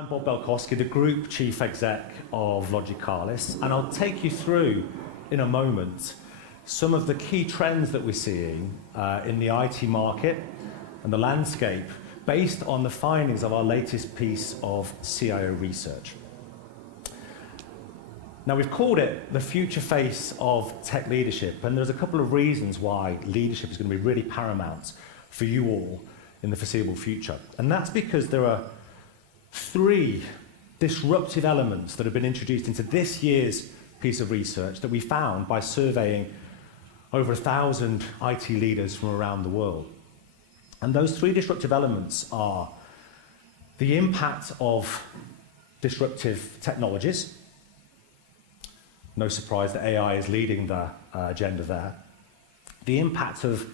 I'm Bob Bailkoski, the Group Chief Exec of Logicalis, and I'll take you through in a moment some of the key trends that we're seeing in the IT market and the landscape based on the findings of our latest piece of CIO research. Now, we've called it the future face of tech leadership, and there's a couple of reasons why leadership is going to be really paramount for you all in the foreseeable future. And that's because there are three disruptive elements that have been introduced into this year's piece of research that we found by surveying over 1,000 IT leaders from around the world. And those three disruptive elements are the impact of disruptive technologies. No surprise that AI is leading the agenda there. The impact of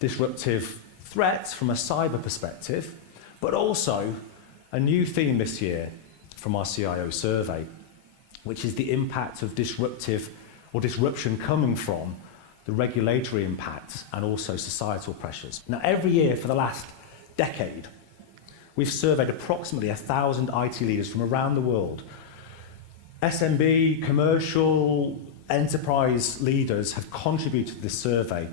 disruptive threats from a cyber perspective, but also a new theme this year from our CIO survey, which is the impact of disruptive or disruption coming from the regulatory impact and also societal pressures. Now, every year for the last decade, we've surveyed approximately 1,000 IT leaders from around the world. SMB, commercial, enterprise leaders have contributed to this survey.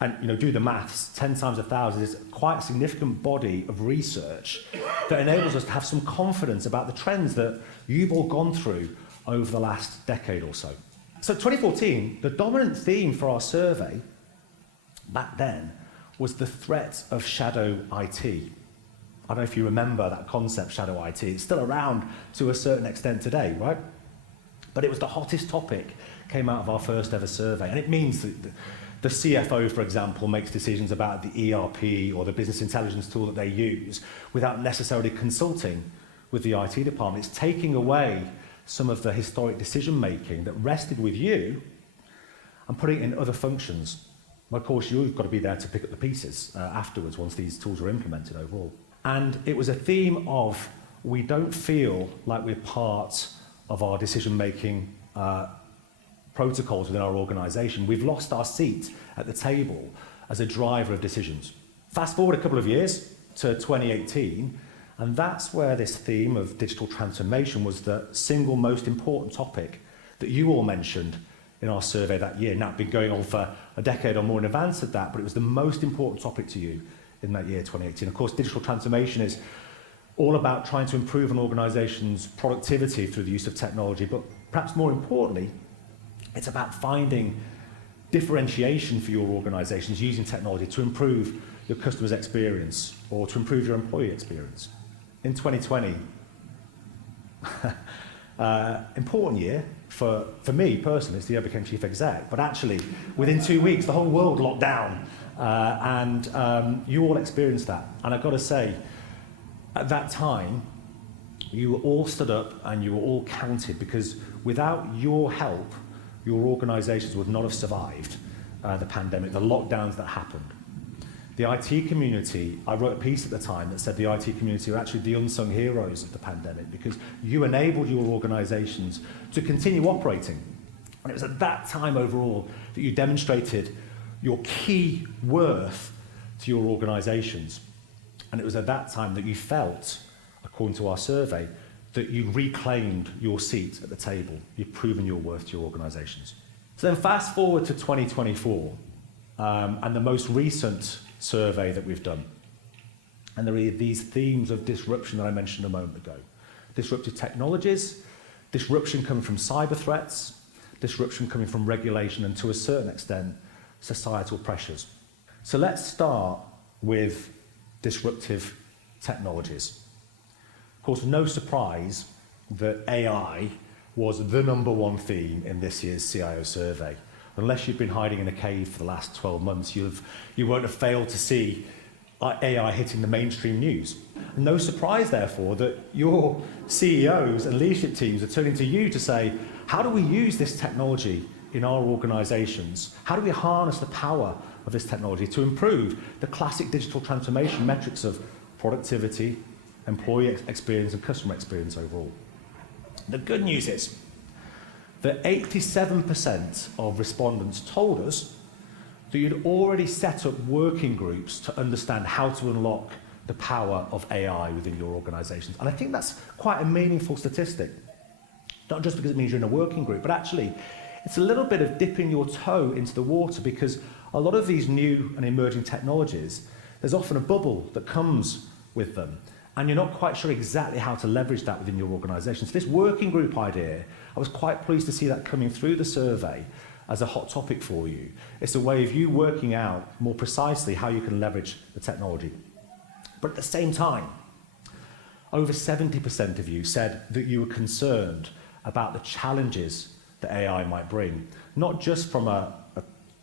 And do the maths, 10 times 1,000 is quite a significant body of research that enables us to have some confidence about the trends that you've all gone through over the last decade or so. So 2014, the dominant theme for our survey back then was the threat of shadow IT. I don't know if you remember that concept, shadow IT. It's still around to a certain extent today, right? But it was the hottest topic, came out of our first ever survey. And it means that the CFO, for example, makes decisions about the ERP or the business intelligence tool that they use without necessarily consulting with the IT department. It's taking away some of the historic decision-making that rested with you and putting it in other functions. Well, of course, you've got to be there to pick up the pieces afterwards once these tools are implemented overall. And it was a theme of we don't feel like we're part of our decision-making protocols within our organisation. We've lost our seat at the table as a driver of decisions. Fast forward a couple of years to 2018, and that's where this theme of digital transformation was the single most important topic that you all mentioned in our survey that year. Now, it's been going on for a decade or more in advance of that, but it was the most important topic to you in that year, 2018. Of course, digital transformation is all about trying to improve an organisation's productivity through the use of technology, but perhaps more importantly, it's about finding differentiation for your organisations using technology to improve your customer's experience or to improve your employee experience. In 2020, important year for me personally, it's the year I became chief exec, but actually within 2 weeks the whole world locked down and you all experienced that. And I've got to say, at that time, you were all stood up and you were all counted, because without your help, your organisations would not have survived the pandemic, the lockdowns that happened. The IT community, I wrote a piece at the time that said the IT community were actually the unsung heroes of the pandemic because you enabled your organisations to continue operating. And it was at that time overall that you demonstrated your key worth to your organisations. And it was at that time that you felt, according to our survey, that you reclaimed your seat at the table. You've proven your worth to your organisations. So then fast forward to 2024 and the most recent survey that we've done. And there are these themes of disruption that I mentioned a moment ago. Disruptive technologies, disruption coming from cyber threats, disruption coming from regulation, and to a certain extent, societal pressures. So let's start with disruptive technologies. Of course, no surprise that AI was the #1 theme in this year's CIO survey. Unless you've been hiding in a cave for the last 12 months, you won't have failed to see AI hitting the mainstream news. No surprise, therefore, that your CEOs and leadership teams are turning to you to say, how do we use this technology in our organisations? How do we harness the power of this technology to improve the classic digital transformation metrics of productivity, employee experience and customer experience overall? The good news is that 87% of respondents told us that you'd already set up working groups to understand how to unlock the power of AI within your organizations. And I think that's quite a meaningful statistic, not just because it means you're in a working group, but actually it's a little bit of dipping your toe into the water, because a lot of these new and emerging technologies, there's often a bubble that comes with them, and you're not quite sure exactly how to leverage that within your organisation. So this working group idea, I was quite pleased to see that coming through the survey as a hot topic for you. It's a way of you working out more precisely how you can leverage the technology. But at the same time, over 70% of you said that you were concerned about the challenges that AI might bring, not just from a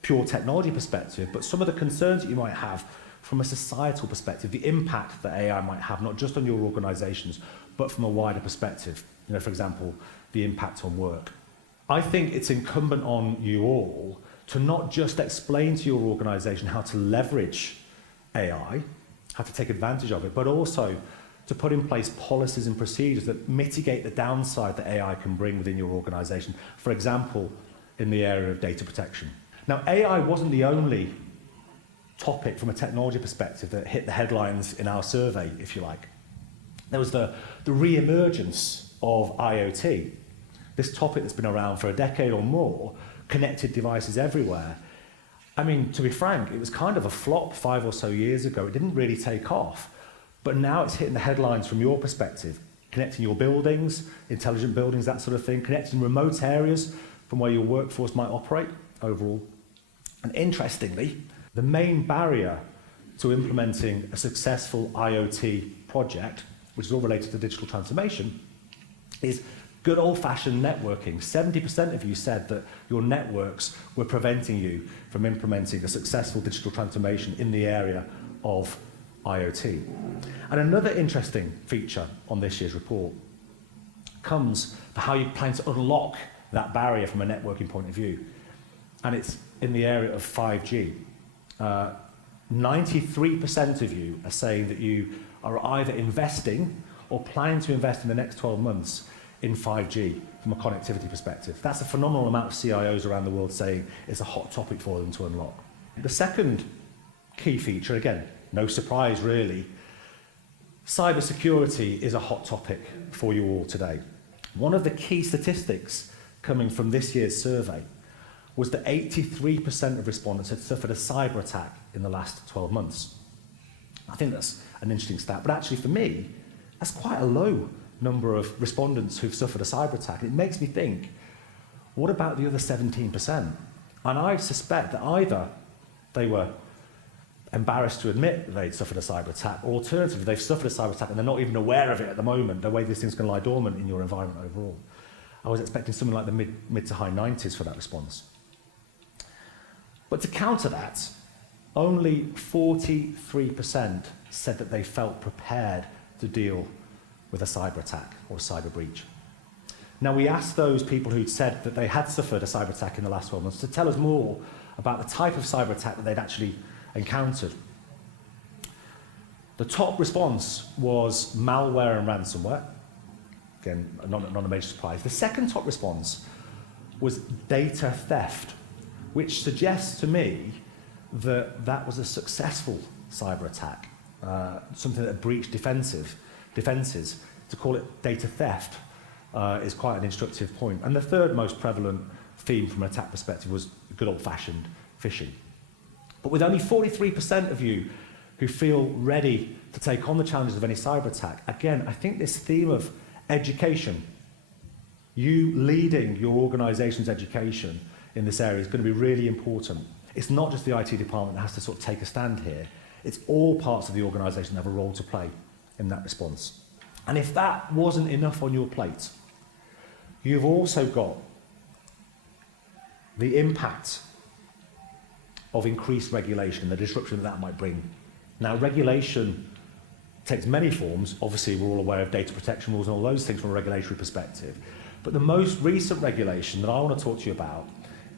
pure technology perspective, but some of the concerns that you might have from a societal perspective, the impact that AI might have, not just on your organizations, but from a wider perspective. You know, for example, the impact on work. I think it's incumbent on you all to not just explain to your organization how to leverage AI, how to take advantage of it, but also to put in place policies and procedures that mitigate the downside that AI can bring within your organization. For example, in the area of data protection. Now, AI wasn't the only topic from a technology perspective that hit the headlines in our survey, if you like. There was the re-emergence of IoT, this topic that's been around for a decade or more, connected devices everywhere. I mean, to be frank, it was kind of a flop 5 or so years ago. It didn't really take off, but now it's hitting the headlines from your perspective, connecting your buildings, intelligent buildings, that sort of thing, connecting remote areas from where your workforce might operate overall. And interestingly, the main barrier to implementing a successful IoT project, which is all related to digital transformation, is good old-fashioned networking. 70% of you said that your networks were preventing you from implementing a successful digital transformation in the area of IoT. And another interesting feature on this year's report comes to how you plan to unlock that barrier from a networking point of view. And it's in the area of 5G. 93% of you are saying that you are either investing or planning to invest in the next 12 months in 5G from a connectivity perspective. That's a phenomenal amount of CIOs around the world saying it's a hot topic for them to unlock. The second key feature, again, no surprise really, cybersecurity is a hot topic for you all today. One of the key statistics coming from this year's survey was that 83% of respondents had suffered a cyber attack in the last 12 months. I think that's an interesting stat, but actually for me, that's quite a low number of respondents who've suffered a cyber attack. It makes me think, what about the other 17%? And I suspect that either they were embarrassed to admit that they'd suffered a cyber attack, or alternatively, they've suffered a cyber attack and they're not even aware of it at the moment, the way this thing's going to lie dormant in your environment overall. I was expecting something like the mid to high 90s for that response. But to counter that, only 43% said that they felt prepared to deal with a cyber attack or a cyber breach. Now, we asked those people who'd said that they had suffered a cyber attack in the last 12 months to tell us more about the type of cyber attack that they'd actually encountered. The top response was malware and ransomware. Again, not a major surprise. The second top response was data theft, which suggests to me that that was a successful cyber attack, something that breached defenses. To call it data theft is quite an instructive point. And the third most prevalent theme from an attack perspective was good old-fashioned phishing. But with only 43% of you who feel ready to take on the challenges of any cyber attack, again, I think this theme of education, you leading your organization's education in this area is going to be really important. It's not just the IT department that has to sort of take a stand here. It's all parts of the organization that have a role to play in that response. And if that wasn't enough on your plate, you've also got the impact of increased regulation, the disruption that might bring. Now, regulation takes many forms. Obviously, we're all aware of data protection rules and all those things from a regulatory perspective. But the most recent regulation that I want to talk to you about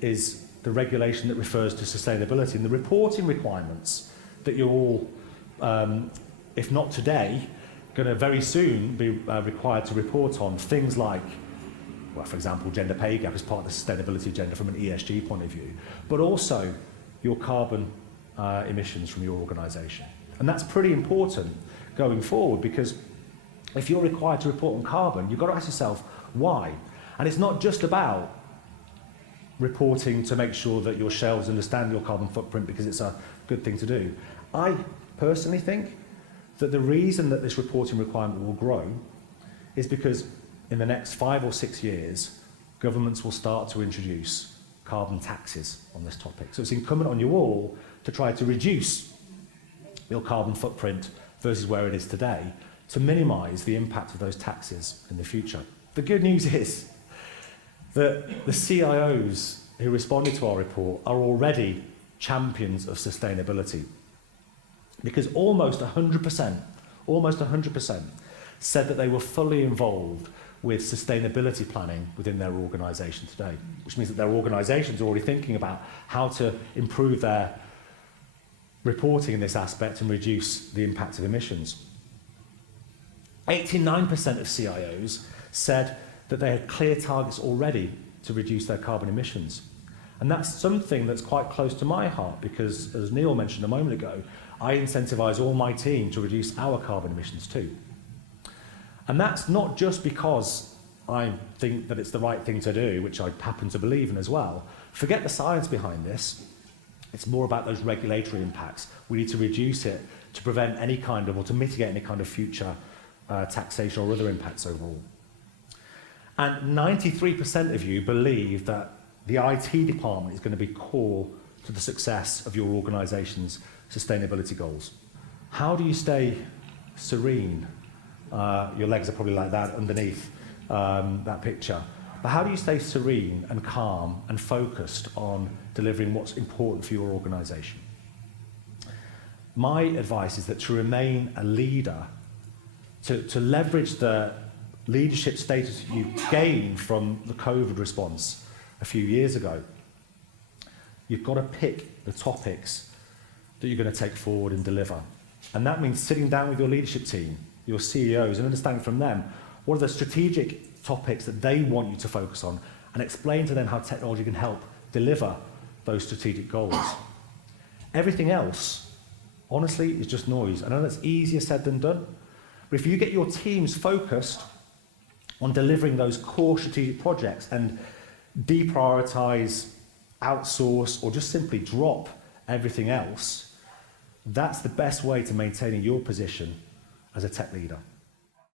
is the regulation that refers to sustainability and the reporting requirements that you're all, if not today, going to very soon be required to report on things like, well, for example, gender pay gap as part of the sustainability agenda from an ESG point of view, but also your carbon emissions from your organisation. And that's pretty important going forward, because if you're required to report on carbon, you've got to ask yourself why. And it's not just about reporting to make sure that your shelves understand your carbon footprint because it's a good thing to do. I personally think that the reason that this reporting requirement will grow is because in the next 5 or 6 years, governments will start to introduce carbon taxes on this topic. So it's incumbent on you all to try to reduce your carbon footprint versus where it is today to minimise the impact of those taxes in the future. The good news is that the CIOs who responded to our report are already champions of sustainability, because almost 100% said that they were fully involved with sustainability planning within their organisation today, which means that their organisations are already thinking about how to improve their reporting in this aspect and reduce the impact of emissions. 89% of CIOs said that they had clear targets already to reduce their carbon emissions. And that's something that's quite close to my heart because, as Neil mentioned a moment ago, I incentivise all my team to reduce our carbon emissions too. And that's not just because I think that it's the right thing to do, which I happen to believe in as well. Forget the science behind this. It's more about those regulatory impacts. We need to reduce it to prevent any kind of, or to mitigate any kind of future taxation or other impacts overall. And 93% of you believe that the IT department is going to be core to the success of your organisation's sustainability goals. How do you stay serene? Your legs are probably like that underneath that picture. But how do you stay serene and calm and focused on delivering what's important for your organisation? My advice is that to remain a leader, to leverage the leadership status you gained from the COVID response a few years ago, you've got to pick the topics that you're going to take forward and deliver. And that means sitting down with your leadership team, your CEOs, and understanding from them what are the strategic topics that they want you to focus on, and explain to them how technology can help deliver those strategic goals. Everything else, honestly, is just noise. I know that's easier said than done, but if you get your teams focused on delivering those core strategic projects and deprioritize, outsource, or just simply drop everything else, that's the best way to maintaining your position as a tech leader.